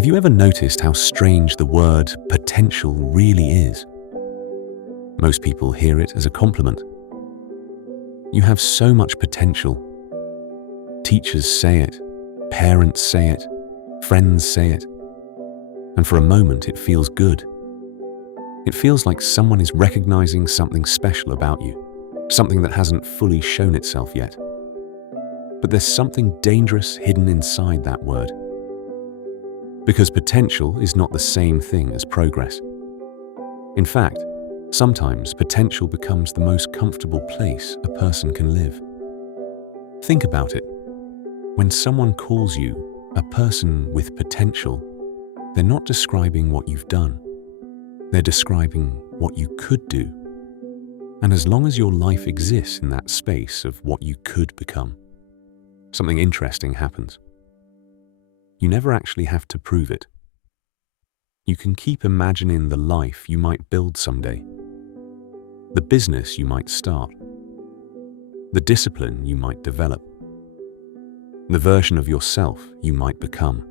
Have you ever noticed how strange the word potential really is? Most people hear it as a compliment. You have so much potential. Teachers say it, parents say it, friends say it, and for a moment it feels good. It feels like someone is recognizing something special about you, something that hasn't fully shown itself yet. But there's something dangerous hidden inside that word. Because potential is not the same thing as progress. In fact, sometimes potential becomes the most comfortable place a person can live. Think about it. When someone calls you a person with potential, they're not describing what you've done. They're describing what you could do. And as long as your life exists in that space of what you could become, something interesting happens. You never actually have to prove it. You can keep imagining the life you might build someday, the business you might start, the discipline you might develop, the version of yourself you might become.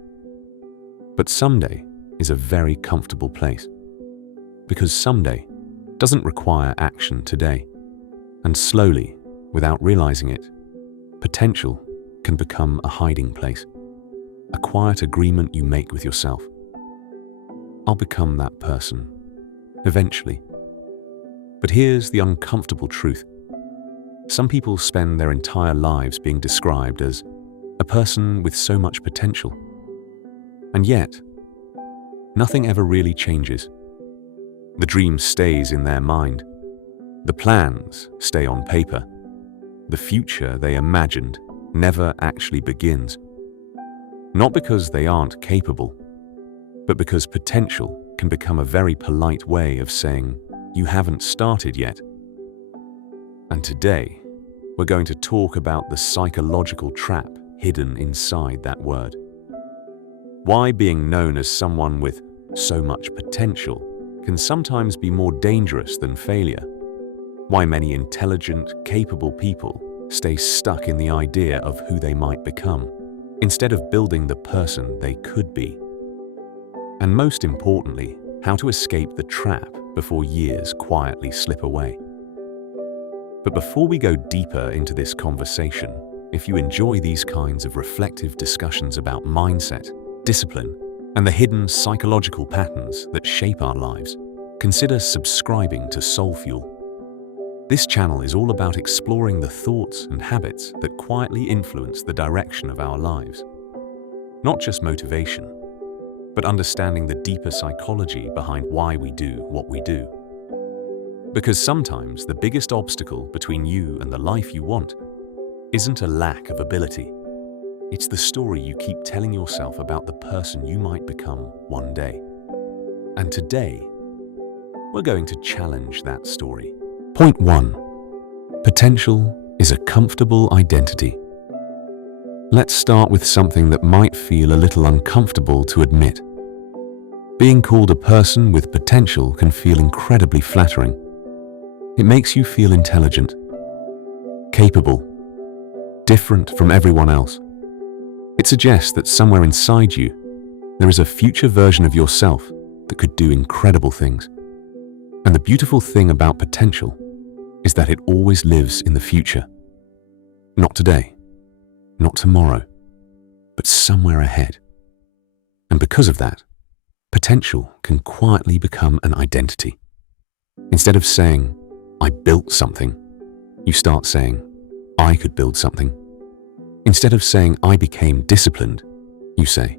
But someday is a very comfortable place, because someday doesn't require action today. And slowly, without realizing it, potential can become a hiding place, a quiet agreement you make with yourself. I'll become that person, eventually. But here's the uncomfortable truth. Some people spend their entire lives being described as a person with so much potential. And yet, nothing ever really changes. The dream stays in their mind. The plans stay on paper. The future they imagined never actually begins. Not because they aren't capable, but because potential can become a very polite way of saying, you haven't started yet. And today, we're going to talk about the psychological trap hidden inside that word. Why being known as someone with so much potential can sometimes be more dangerous than failure. Why many intelligent, capable people stay stuck in the idea of who they might become, instead of building the person they could be. And most importantly, how to escape the trap before years quietly slip away. But before we go deeper into this conversation, if you enjoy these kinds of reflective discussions about mindset, discipline, and the hidden psychological patterns that shape our lives, consider subscribing to Soul Fuel. This channel is all about exploring the thoughts and habits that quietly influence the direction of our lives. Not just motivation, but understanding the deeper psychology behind why we do what we do. Because sometimes the biggest obstacle between you and the life you want isn't a lack of ability. It's the story you keep telling yourself about the person you might become one day. And today, we're going to challenge that story. Point 1. Potential is a comfortable identity. Let's start with something that might feel a little uncomfortable to admit. Being called a person with potential can feel incredibly flattering. It makes you feel intelligent, capable, different from everyone else. It suggests that somewhere inside you, there is a future version of yourself that could do incredible things. And the beautiful thing about potential is that it always lives in the future. Not today, not tomorrow, but somewhere ahead. And because of that, potential can quietly become an identity. Instead of saying, I built something, you start saying, I could build something. Instead of saying, I became disciplined, you say,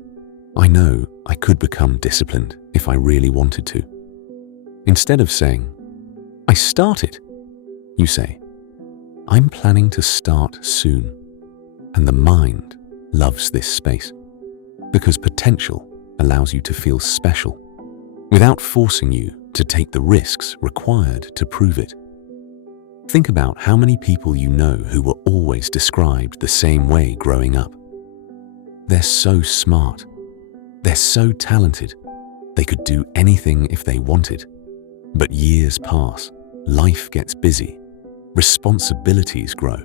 I know I could become disciplined if I really wanted to. Instead of saying, I started, you say, I'm planning to start soon. And the mind loves this space because potential allows you to feel special without forcing you to take the risks required to prove it. Think about how many people you know who were always described the same way growing up. They're so smart. They're so talented. They could do anything if they wanted. But years pass, life gets busy, responsibilities grow,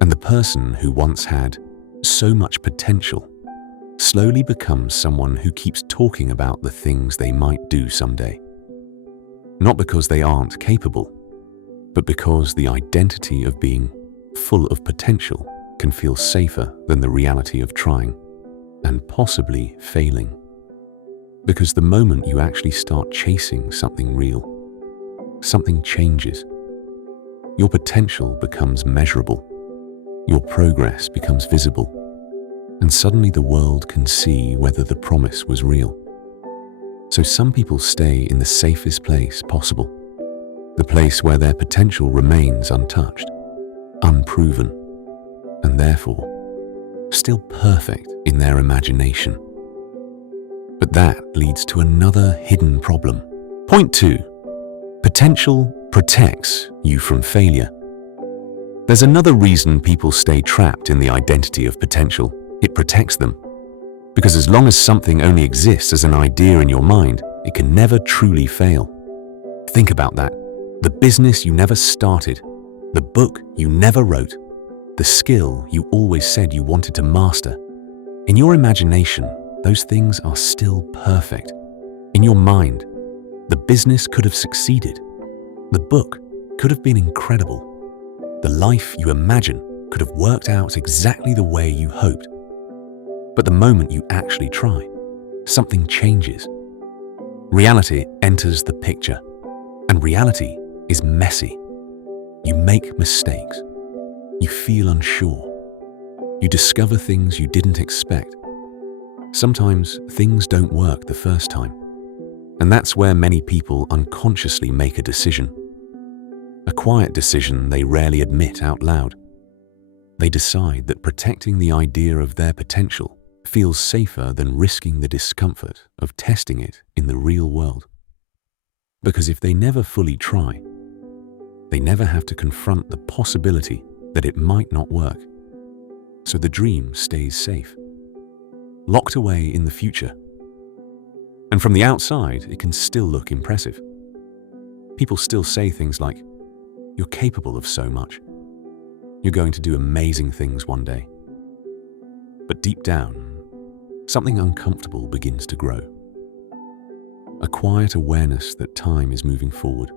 and the person who once had so much potential slowly becomes someone who keeps talking about the things they might do someday. Not because they aren't capable, but because the identity of being full of potential can feel safer than the reality of trying and possibly failing. Because the moment you actually start chasing something real, something changes. Your potential becomes measurable, your progress becomes visible, and suddenly the world can see whether the promise was real. So some people stay in the safest place possible, the place where their potential remains untouched, unproven, and therefore still perfect in their imagination. But that leads to another hidden problem. Point 2. Potential protects you from failure. There's another reason people stay trapped in the identity of potential. It protects them. Because as long as something only exists as an idea in your mind, it can never truly fail. Think about that. The business you never started, the book you never wrote, the skill you always said you wanted to master. In your imagination, those things are still perfect. In your mind, the business could have succeeded. The book could have been incredible. The life you imagine could have worked out exactly the way you hoped. But the moment you actually try, something changes. Reality enters the picture, and reality is messy. You make mistakes. You feel unsure. You discover things you didn't expect. Sometimes things don't work the first time, and that's where many people unconsciously make a decision. A quiet decision they rarely admit out loud. They decide that protecting the idea of their potential feels safer than risking the discomfort of testing it in the real world. Because if they never fully try, they never have to confront the possibility that it might not work. So the dream stays safe, locked away in the future. And from the outside, it can still look impressive. People still say things like, "You're capable of so much. You're going to do amazing things one day." But deep down, something uncomfortable begins to grow. A quiet awareness that time is moving forward,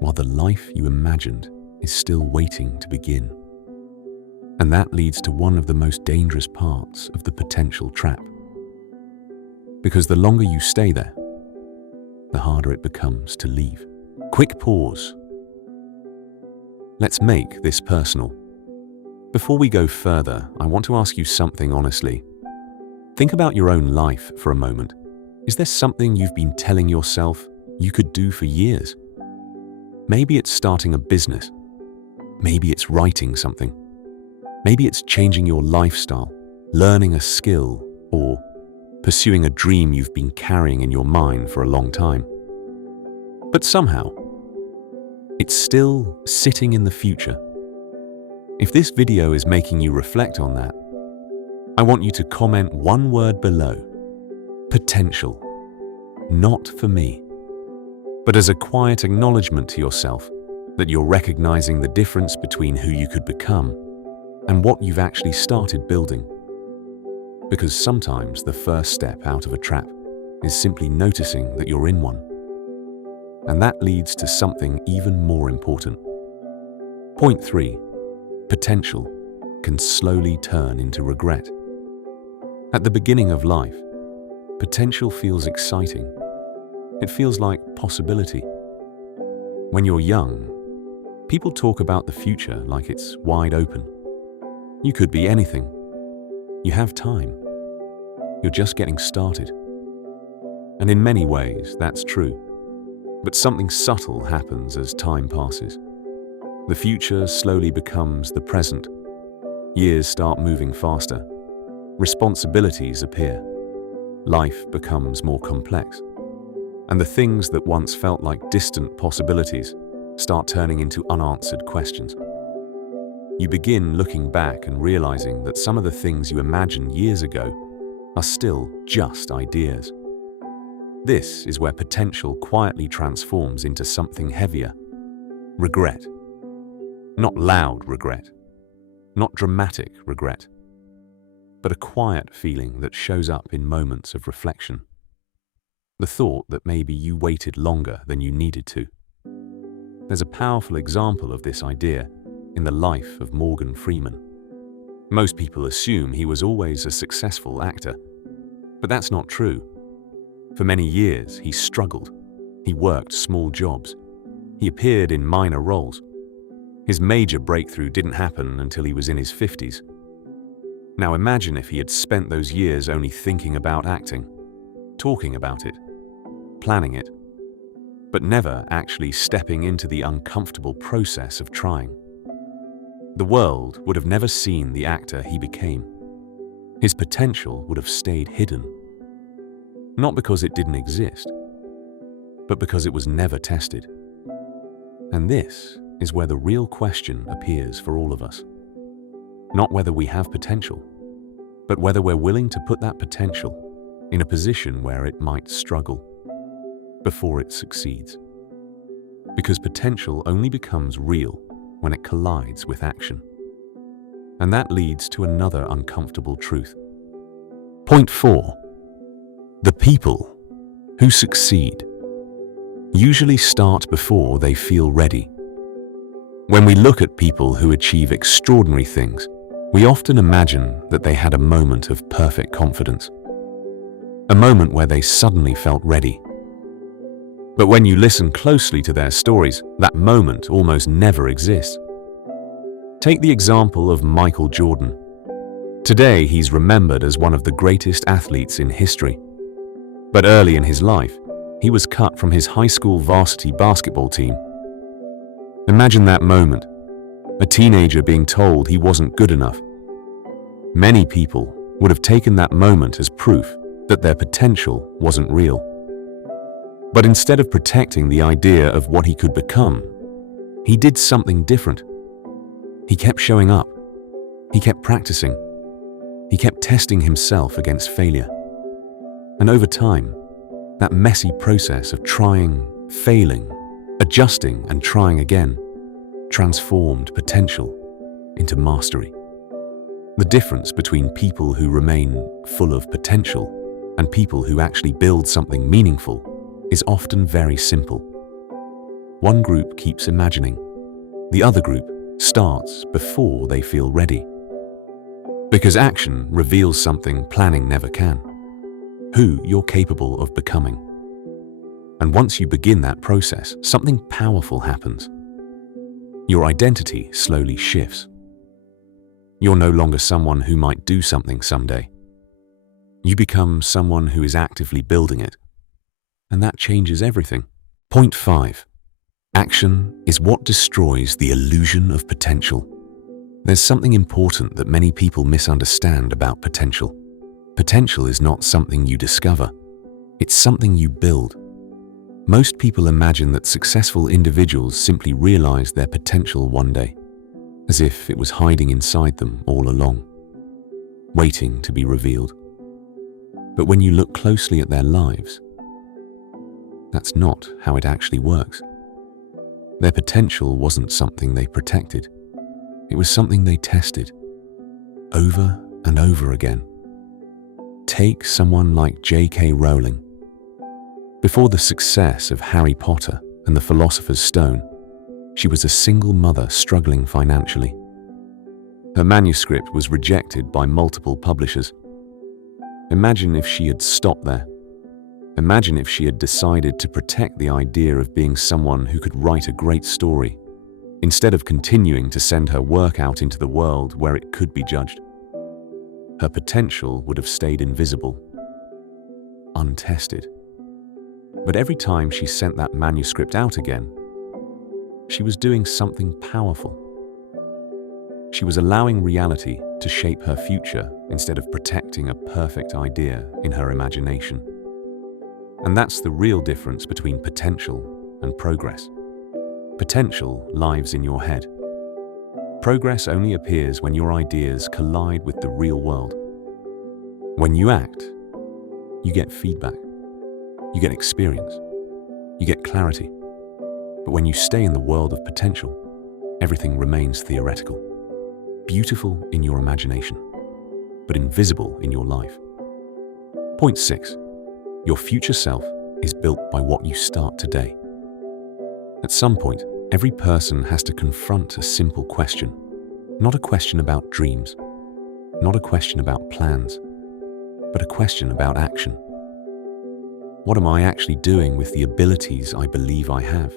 while the life you imagined is still waiting to begin. And that leads to one of the most dangerous parts of the potential trap. Because the longer you stay there, the harder it becomes to leave. Quick pause. Let's make this personal. Before we go further, I want to ask you something honestly. Think about your own life for a moment. Is there something you've been telling yourself you could do for years? Maybe it's starting a business. Maybe it's writing something. Maybe it's changing your lifestyle, learning a skill, or pursuing a dream you've been carrying in your mind for a long time. But somehow, it's still sitting in the future. If this video is making you reflect on that, I want you to comment one word below: potential. Not for me, but as a quiet acknowledgement to yourself that you're recognizing the difference between who you could become and what you've actually started building. Because sometimes the first step out of a trap is simply noticing that you're in one. And that leads to something even more important. Point 3. Potential can slowly turn into regret. At the beginning of life, potential feels exciting. It feels like possibility. When you're young, people talk about the future like it's wide open. You could be anything. You have time. You're just getting started. And in many ways, that's true. But something subtle happens as time passes. The future slowly becomes the present. Years start moving faster. Responsibilities appear. Life becomes more complex. And the things that once felt like distant possibilities start turning into unanswered questions. You begin looking back and realizing that some of the things you imagined years ago are still just ideas. This is where potential quietly transforms into something heavier. Regret. Not loud regret. Not dramatic regret. but a quiet feeling that shows up in moments of reflection. The thought that maybe you waited longer than you needed to. There's a powerful example of this idea in the life of Morgan Freeman. Most people assume he was always a successful actor, but that's not true. For many years, he struggled. He worked small jobs. He appeared in minor roles. His major breakthrough didn't happen until he was in his 50s. Now imagine if he had spent those years only thinking about acting, talking about it, planning it, but never actually stepping into the uncomfortable process of trying. The world would have never seen the actor he became. His potential would have stayed hidden. Not because it didn't exist, but because it was never tested. And this is where the real question appears for all of us. Not whether we have potential, but whether we're willing to put that potential in a position where it might struggle before it succeeds. Because potential only becomes real when it collides with action. And that leads to another uncomfortable truth. Point 4. The people who succeed usually start before they feel ready. When we look at people who achieve extraordinary things, we often imagine that they had a moment of perfect confidence, a moment where they suddenly felt ready. But when you listen closely to their stories, that moment almost never exists. Take the example of Michael Jordan. Today, he's remembered as one of the greatest athletes in history. But early in his life, he was cut from his high school varsity basketball team. Imagine that moment, a teenager being told he wasn't good enough. Many people would have taken that moment as proof that their potential wasn't real. But instead of protecting the idea of what he could become, he did something different. He kept showing up. He kept practicing. He kept testing himself against failure. And over time, that messy process of trying, failing, adjusting and trying again transformed potential into mastery. The difference between people who remain full of potential and people who actually build something meaningful is often very simple. One group keeps imagining. The other group starts before they feel ready. Because action reveals something planning never can: who you're capable of becoming. And once you begin that process, something powerful happens. Your identity slowly shifts. You're no longer someone who might do something someday. You become someone who is actively building it. And that changes everything. Point 5. Action is what destroys the illusion of potential. There's something important that many people misunderstand about potential. Potential is not something you discover. It's something you build. Most people imagine that successful individuals simply realize their potential one day, as if it was hiding inside them all along, waiting to be revealed. But when you look closely at their lives, that's not how it actually works. Their potential wasn't something they protected. It was something they tested, over and over again. Take someone like J.K. Rowling. Before the success of Harry Potter and the Philosopher's Stone, she was a single mother struggling financially. Her manuscript was rejected by multiple publishers. Imagine if she had stopped there. Imagine if she had decided to protect the idea of being someone who could write a great story, instead of continuing to send her work out into the world where it could be judged. Her potential would have stayed invisible, untested. But every time she sent that manuscript out again, she was doing something powerful. She was allowing reality to shape her future instead of protecting a perfect idea in her imagination. And that's the real difference between potential and progress. Potential lives in your head. Progress only appears when your ideas collide with the real world. When you act, you get feedback, you get experience, you get clarity. But when you stay in the world of potential, everything remains theoretical, beautiful in your imagination, but invisible in your life. Point 6. Your future self is built by what you start today. At some point, every person has to confront a simple question. Not a question about dreams, not a question about plans, but a question about action. What am I actually doing with the abilities I believe I have?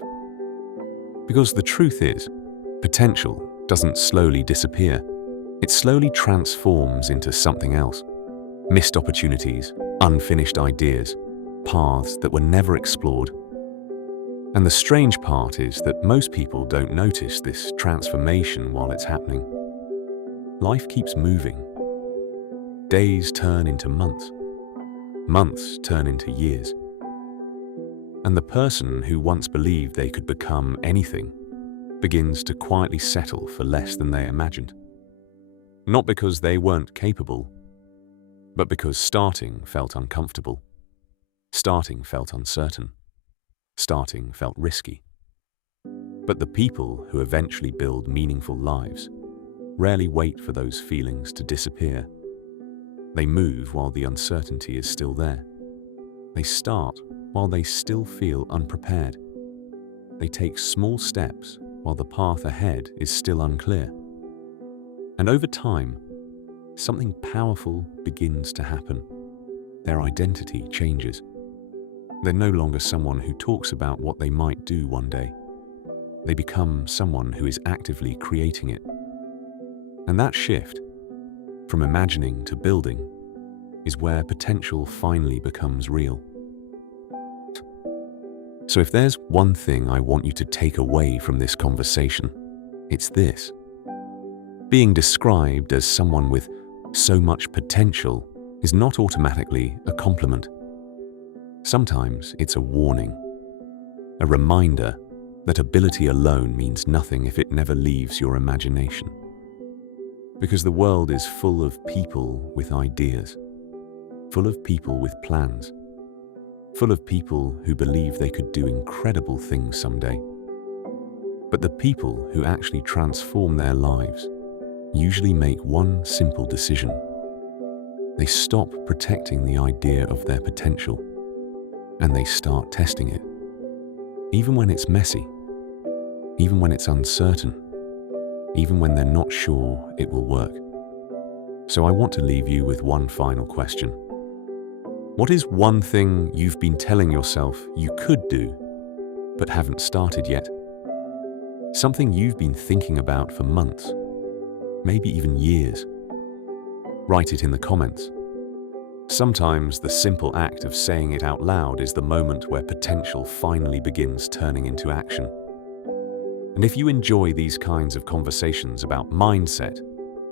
Because the truth is, potential doesn't slowly disappear. It slowly transforms into something else. Missed opportunities, unfinished ideas, paths that were never explored. And the strange part is that most people don't notice this transformation while it's happening. Life keeps moving. Days turn into months. Months turn into years. And the person who once believed they could become anything begins to quietly settle for less than they imagined. Not because they weren't capable, but because starting felt uncomfortable. Starting felt uncertain. Starting felt risky. But the people who eventually build meaningful lives rarely wait for those feelings to disappear. They move while the uncertainty is still there. They start while they still feel unprepared. They take small steps while the path ahead is still unclear. And over time, something powerful begins to happen. Their identity changes. They're no longer someone who talks about what they might do one day. They become someone who is actively creating it. And that shift, from imagining to building, is where potential finally becomes real. So if there's one thing I want you to take away from this conversation, it's this. Being described as someone with so much potential is not automatically a compliment. Sometimes it's a warning, a reminder that ability alone means nothing if it never leaves your imagination. Because the world is full of people with ideas, full of people with plans, full of people who believe they could do incredible things someday. But the people who actually transform their lives usually make one simple decision. They stop protecting the idea of their potential, and they start testing it. Even when it's messy, even when it's uncertain, even when they're not sure it will work. So I want to leave you with one final question. What is one thing you've been telling yourself you could do, but haven't started yet? Something you've been thinking about for months, maybe even years. Write it in the comments. Sometimes the simple act of saying it out loud is the moment where potential finally begins turning into action. And if you enjoy these kinds of conversations about mindset,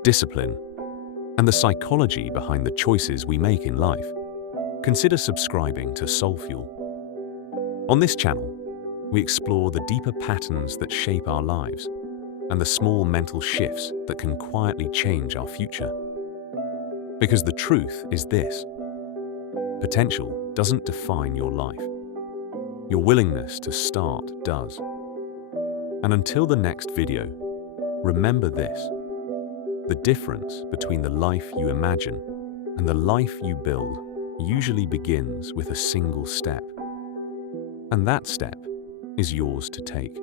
discipline, and the psychology behind the choices we make in life, consider subscribing to Soul Fuel. On this channel, we explore the deeper patterns that shape our lives and the small mental shifts that can quietly change our future. Because the truth is this: potential doesn't define your life. Your willingness to start does. And until the next video, remember this: the difference between the life you imagine and the life you build usually begins with a single step. And that step is yours to take.